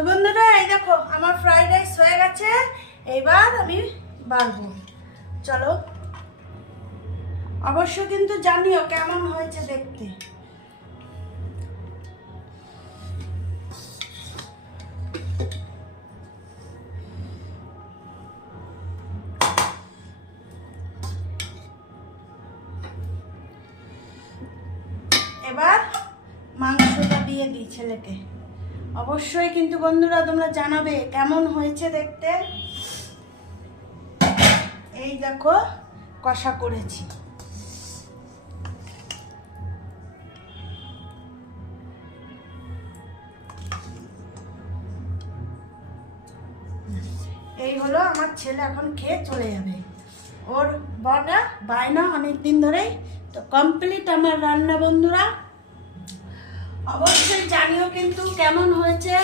তো বন্ধুরা এই দেখো আমার ফ্রাইড রাইস হয়ে গেছে, এইবার আমি বাড়বো। চলো, অবশ্য কিন্তু জানিও কেমন হয়েছে দেখতে। এবার মাংসটা দিয়ে দিই ছেলেকে। অবশ্যই কিন্তু বন্ধুরা তোমরা জানাবে কেমন হয়েছে দেখতে। এই দেখো কষা করেছি। এই হলো আমার ছেলে, এখন খেয়ে চলে যাবে। ওর বায়না অনেক দিন ধরেই। তো কমপ্লিট আমার রান্না বন্ধুরা। অবশ্যই জানিও কিন্তু কেমন হয়েছে।